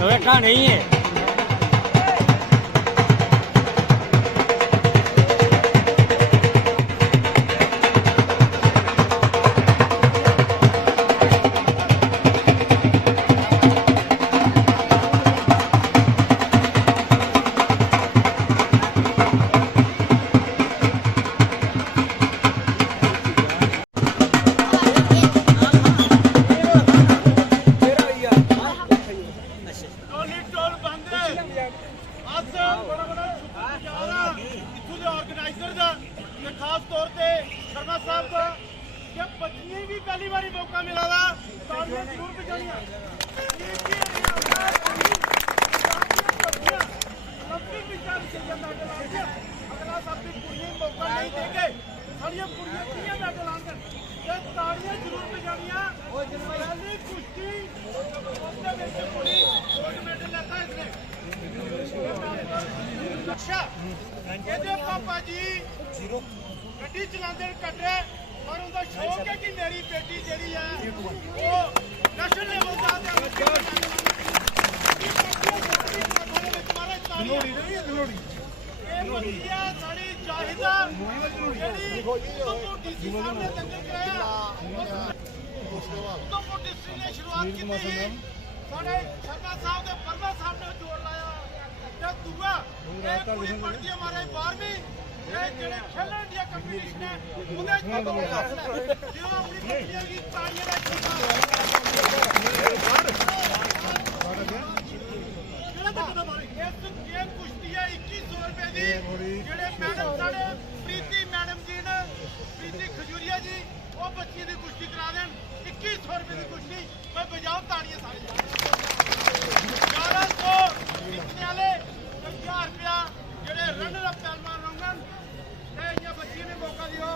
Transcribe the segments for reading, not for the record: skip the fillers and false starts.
नवेका नहीं है। खास तौर पे शर्मा साहब का जब बच्चियों भी पहली बार मौका मिला था तालियां जरूर बजानियां। अगला सब भी कुड़ियां मौका नहीं देंगे, सारियां कुड़ियां कियां मेडल आंदन ते तालियां जरूर बजानियां। पहली कुश्ती उसके विच कुड़ी गोल्ड मेडल लेता इसने। अच्छा कहते पापा जी गड्डी चलाते कटरे और उनका शौक है कि मेरी बेटी जी है वो नेशनल लेवल ने शुरुआत की शर्मा साहब ने वर्मा साहब ने जोड़ लाया। दूआ कुड़ी पढ़ती हमारे 12वीं खेलो इंडिया कंपीटिशन है उन्हें जो अपनी बच्चियों की तालियां कुश्ती है 2100 रुपए की जेडे मैडम साढ़े प्रीति मैडम जी ने प्रीति खजूरिया जी वो बच्ची की कुश्ती करा दें 2100 रुपए की कुश्ती मैं बजाओ तालियां सारी 1100 जीतने वाले 1000 रुपया जेडे रनर अप पहलवान होंगे बच्ची ने मौका दियो।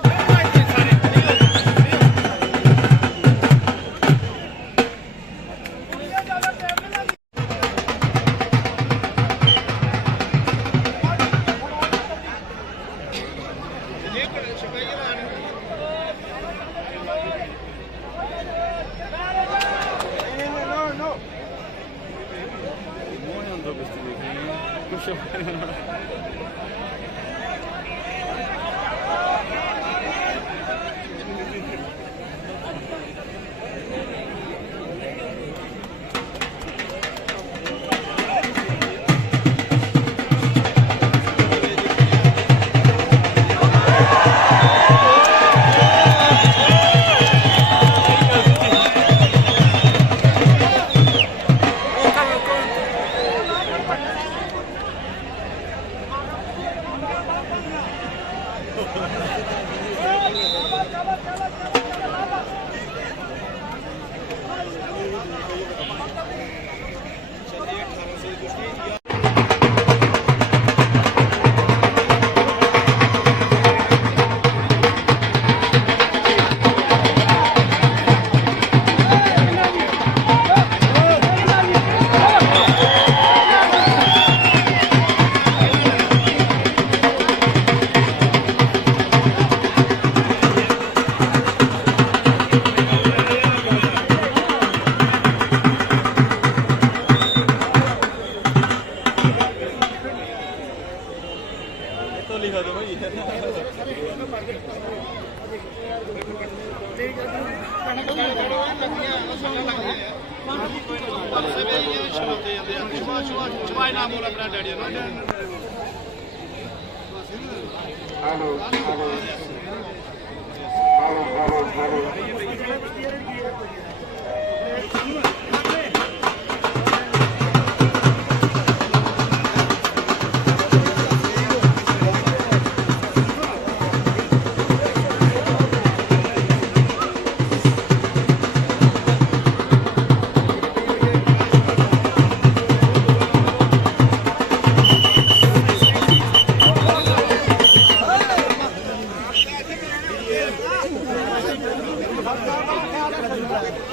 Gracias.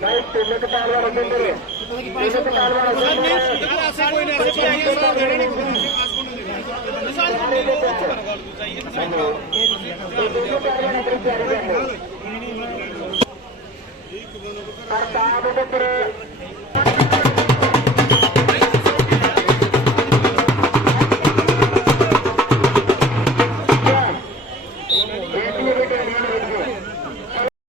भाई तिलक तालवा रजिंदर तिलक तालवा रजिंदर ऐसे कोई नहीं ऐसे चाहिए सर देने नहीं प्रताप पुत्र एक मिनट